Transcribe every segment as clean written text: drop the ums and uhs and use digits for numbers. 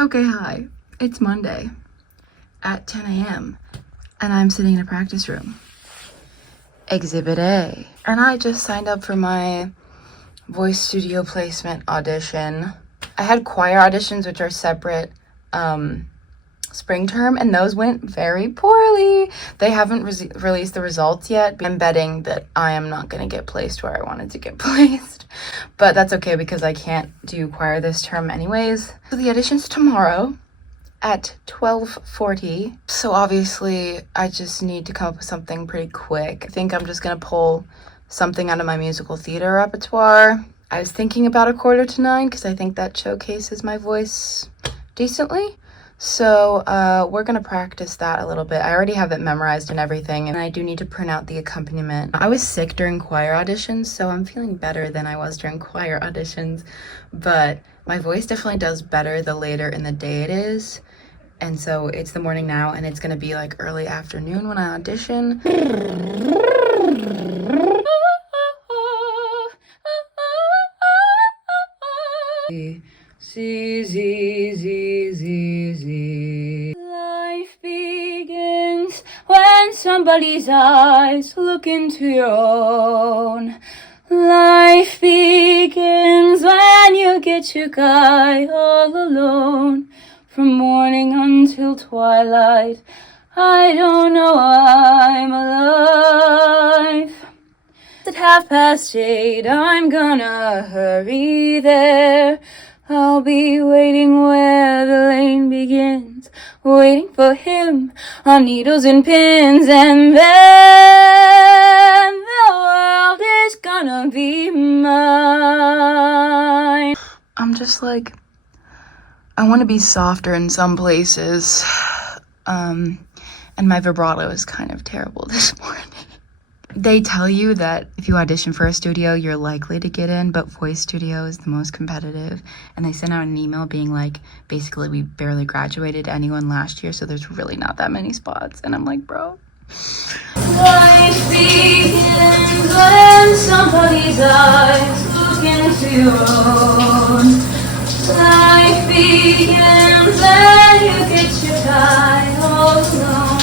Okay, hi. It's Monday at 10 a.m. and I'm sitting in a practice room. Exhibit A. And I just signed up for my voice studio placement audition. I had choir auditions, which are separate spring term, and those went very poorly. They haven't released the results yet. I'm betting that I am not going to get placed where I wanted to get placed. But that's okay because I can't do choir this term anyways. So the audition's tomorrow at 12:40. So obviously I just need to come up with something pretty quick. I think I'm just going to pull something out of my musical theater repertoire. I was thinking about 8:45 because I think that showcases my voice decently. So we're gonna practice that a little bit. I already have it memorized and everything, and I do need to print out the accompaniment. I was sick during choir auditions, so I'm feeling better than I was during choir auditions, but my voice definitely does better the later in the day it is. And so it's the morning now, and it's gonna be like early afternoon when I audition. Z, Z, Z, Z, Z. Life begins when somebody's eyes look into your own. Life begins when you get your guy all alone. From morning until twilight, I don't know I'm alive. At 8:30, I'm gonna hurry there. I'll be waiting where the lane begins, waiting for him on needles and pins, and then the world is gonna be mine. I'm just like, I want to be softer in some places, and my vibrato is kind of terrible this morning. They tell you that if you audition for a studio, you're likely to get in, but voice studio is the most competitive. And they sent out an email being like, basically, we barely graduated anyone last year, so there's really not that many spots. And I'm like, bro. Life begins when somebody's eyes look into your own. Life begins when you get your guy all alone.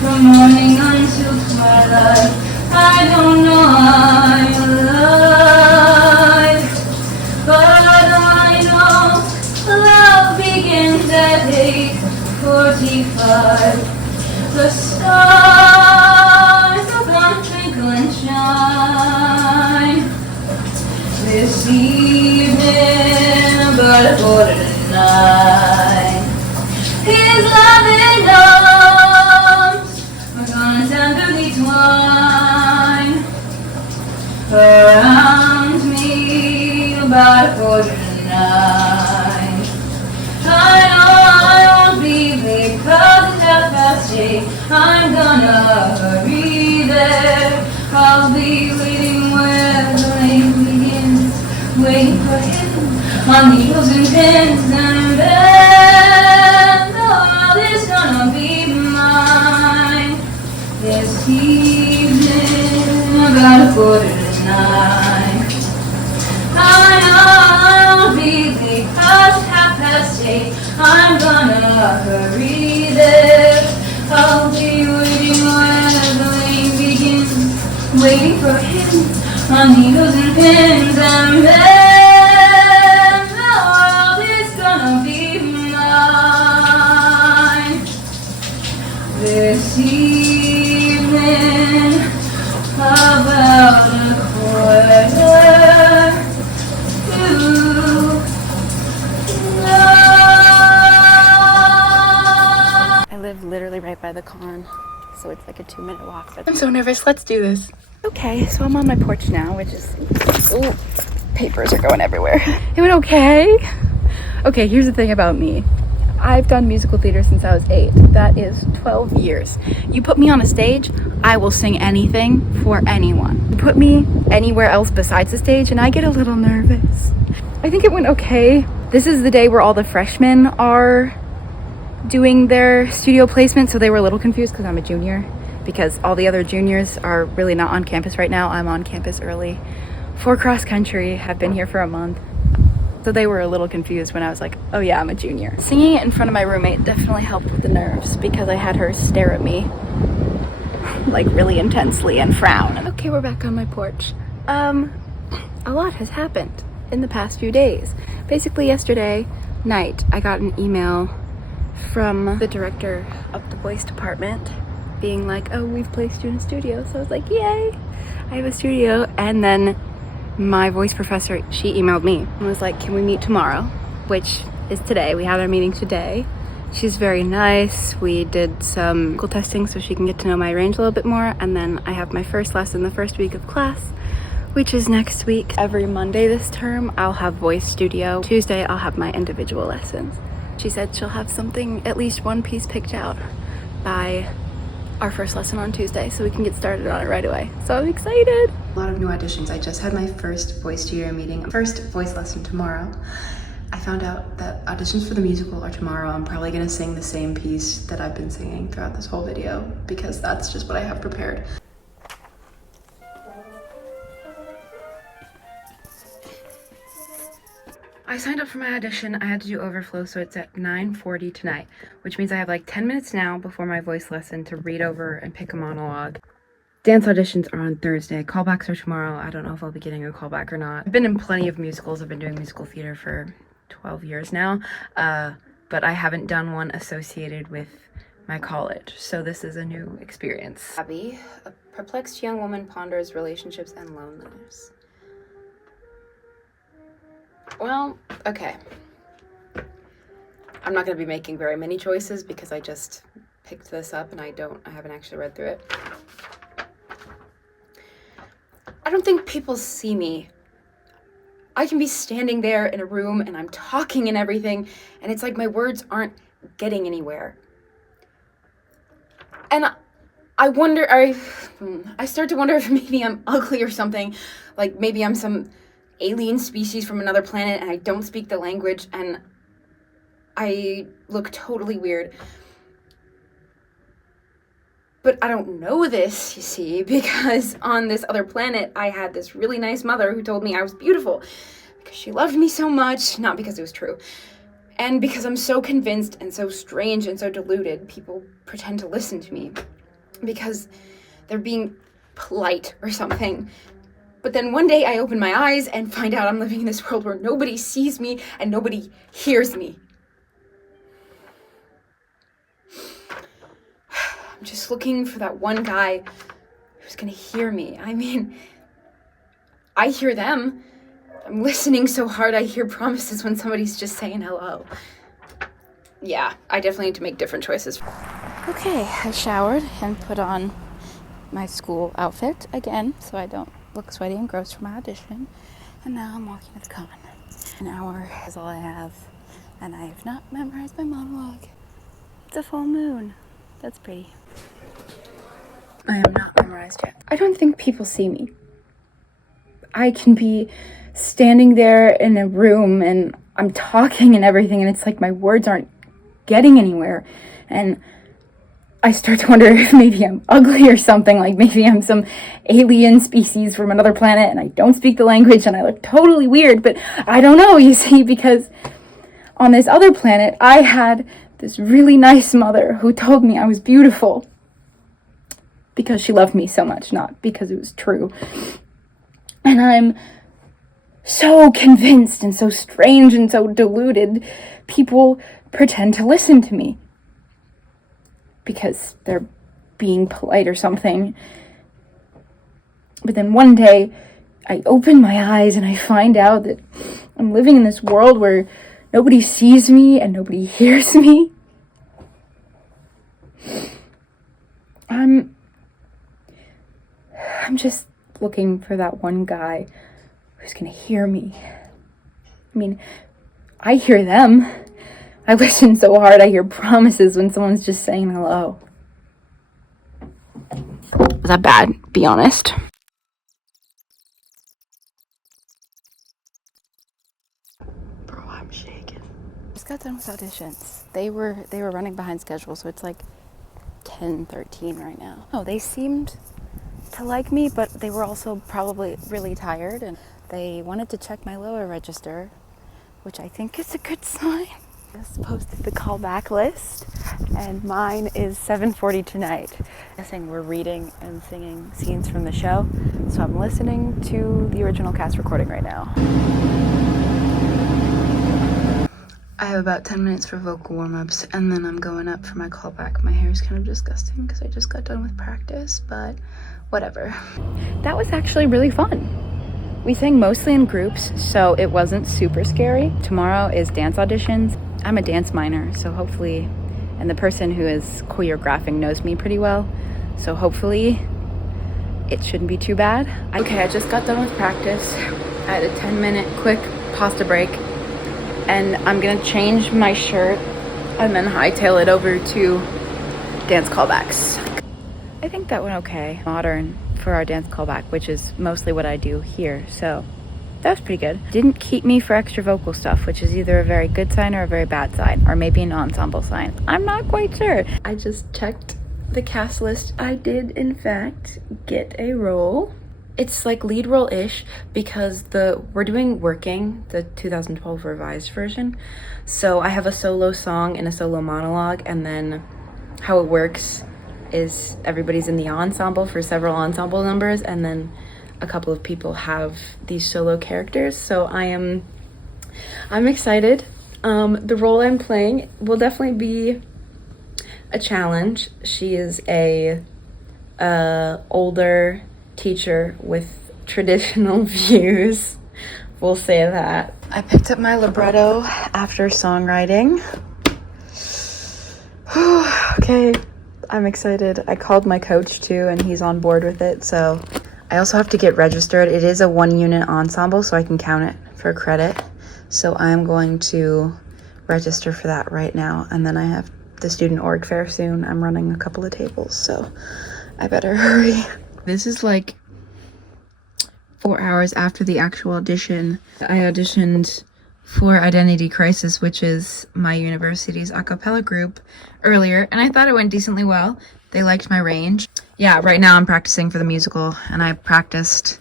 From morning until twilight, I don't know I'm alive, but I know love begins at 8:45. The stars are gonna twinkle and shine this evening, about 8:45. His loving arms are gonna tenderly twine around me, about 8:45. I know I won't be late, 'cause it's 8:30. I'm gonna hurry there. I'll be waiting where the lane begins, waiting for him on needles and pins, and then the world is gonna be mine this evening, about 8:45. I know I'll be late, 'cause it's 8:30. I'm gonna hurry there. I'll be waiting where the lane begins, waiting for him on needles and pins, and then the world is gonna be mine this evening, about 8:45. I live literally right by the con, so it's like a 2-minute walk. But I'm so nervous. Let's do this. Okay, so I'm on my porch now, which is, ooh, papers are going everywhere. It went okay. Okay, here's the thing about me. I've done musical theater since I was 8. That is 12 years. You put me on a stage, I will sing anything for anyone. You put me anywhere else besides the stage and I get a little nervous. I think it went okay. This is the day where all the freshmen are doing their studio placement, so they were a little confused because I'm a junior, because all the other juniors are really not on campus right now. I'm on campus early for cross country, have been here for a month. So they were a little confused when I was like, oh yeah, I'm a junior. Singing it in front of my roommate definitely helped with the nerves because I had her stare at me like really intensely and frown. Okay, we're back on my porch. A lot has happened in the past few days. Basically yesterday night, I got an email from the director of the voice department being like, oh, we've placed you in a studio. So I was like, yay, I have a studio. And then my voice professor, she emailed me and was like, can we meet tomorrow? Which is today. We had our meeting today. She's very nice. We did some vocal testing so she can get to know my range a little bit more. And then I have my first lesson the first week of class, which is next week. Every Monday this term, I'll have voice studio. Tuesday, I'll have my individual lessons. She said she'll have something, at least one piece picked out by our first lesson on Tuesday so we can get started on it right away. So I'm excited. A lot of new auditions. I just had my first voice studio meeting, first voice lesson tomorrow. I found out that auditions for the musical are tomorrow. I'm probably gonna sing the same piece that I've been singing throughout this whole video because that's just what I have prepared. I signed up for my audition. I had to do overflow, so it's at 9:40 tonight, which means I have like 10 minutes now before my voice lesson to read over and pick a monologue. Dance auditions are on Thursday. Callbacks are tomorrow. I don't know if I'll be getting a callback or not. I've been in plenty of musicals. I've been doing musical theater for 12 years now, but I haven't done one associated with my college, so this is a new experience. Abby, a perplexed young woman ponders relationships and loneliness. Well, okay. I'm not going to be making very many choices because I just picked this up and I haven't actually read through it. I don't think people see me. I can be standing there in a room and I'm talking and everything, and it's like my words aren't getting anywhere. And I wonder, I start to wonder if maybe I'm ugly or something. Like maybe I'm some alien species from another planet and I don't speak the language and I look totally weird. But I don't know this, you see, because on this other planet I had this really nice mother who told me I was beautiful because she loved me so much, not because it was true. And because I'm so convinced and so strange and so deluded, people pretend to listen to me because they're being polite or something. But then one day I open my eyes and find out I'm living in this world where nobody sees me and nobody hears me. I'm just looking for that one guy who's gonna hear me. I mean, I hear them. I'm listening so hard I hear promises when somebody's just saying hello. Yeah, I definitely need to make different choices. Okay, I showered and put on my school outfit again so I don't look sweaty and gross for my audition. And now I'm walking to the con. An hour is all I have, and I have not memorized my monologue. It's a full moon. That's pretty. I am not memorized yet. I don't think people see me. I can be standing there in a room and I'm talking and everything, and it's like my words aren't getting anywhere. And I start to wonder if maybe I'm ugly or something, like maybe I'm some alien species from another planet and I don't speak the language and I look totally weird, but I don't know, you see, because on this other planet, I had this really nice mother who told me I was beautiful because she loved me so much, not because it was true. And I'm so convinced and so strange and so deluded, people pretend to listen to me because they're being polite or something. But then one day, I open my eyes and I find out that I'm living in this world where nobody sees me and nobody hears me. I'm just looking for that one guy who's gonna hear me. I mean, I hear them. I listen so hard I hear promises when someone's just saying hello. Was that bad? Be honest. Bro, I'm shaking. Just got done with auditions. They were running behind schedule, so it's like 10:13 right now. Oh, they seemed to like me, but they were also probably really tired and they wanted to check my lower register, which I think is a good sign. Just posted the callback list, and mine is 7:40 tonight. I'm guessing we're reading and singing scenes from the show, so I'm listening to the original cast recording right now. I have about 10 minutes for vocal warm-ups, and then I'm going up for my callback. My hair is kind of disgusting because I just got done with practice, but whatever. That was actually really fun. We sang mostly in groups, so it wasn't super scary. Tomorrow is dance auditions. I'm a dance minor, so hopefully, and the person who is choreographing knows me pretty well, so hopefully it shouldn't be too bad. Okay, I just got done with practice. I had a 10-minute quick pasta break, and I'm gonna change my shirt and then hightail it over to dance callbacks. I think that went okay. Modern for our dance callback, which is mostly what I do here, so that was pretty good. Didn't keep me for extra vocal stuff, which is either a very good sign or a very bad sign, or maybe an ensemble sign. I'm not quite sure. I just checked the cast list. I did, in fact, get a role. It's like lead role-ish because we're doing Working, the 2012 revised version. So I have a solo song and a solo monologue, and then how it works is everybody's in the ensemble for several ensemble numbers, and then a couple of people have these solo characters. So I'm excited. The role I'm playing will definitely be a challenge. She is a older teacher with traditional views. We'll say that. I picked up my libretto after songwriting. Okay, I'm excited. I called my coach too, and he's on board with it. So I also have to get registered. It is a 1-unit ensemble, so I can count it for credit. So I'm going to register for that right now. And then I have the student org fair soon. I'm running a couple of tables, so I better hurry. This is like 4 hours after the actual audition. I auditioned for Identity Crisis, which is my university's acapella group, earlier, and I thought it went decently well. They liked my range. Yeah, right now I'm practicing for the musical, and I practiced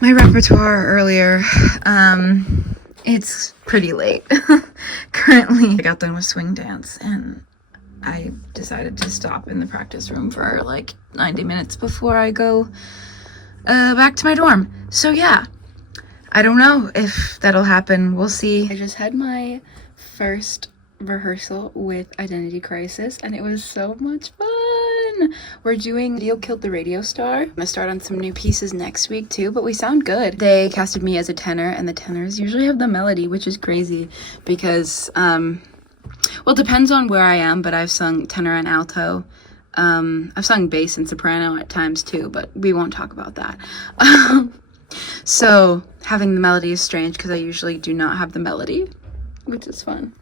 my repertoire earlier. It's pretty late. Currently, I got done with swing dance, and I decided to stop in the practice room for like 90 minutes before I go back to my dorm. So yeah, I don't know if that'll happen. We'll see. I just had my first rehearsal with Identity Crisis, and it was so much fun. We're doing Video Killed the Radio Star. I'm gonna start on some new pieces next week too, but we sound good. They casted me as a tenor, and the tenors usually have the melody, which is crazy because well, it depends on where I am, but I've sung tenor and alto. I've sung bass and soprano at times too, but we won't talk about that. So having the melody is strange because I usually do not have the melody, which is fun.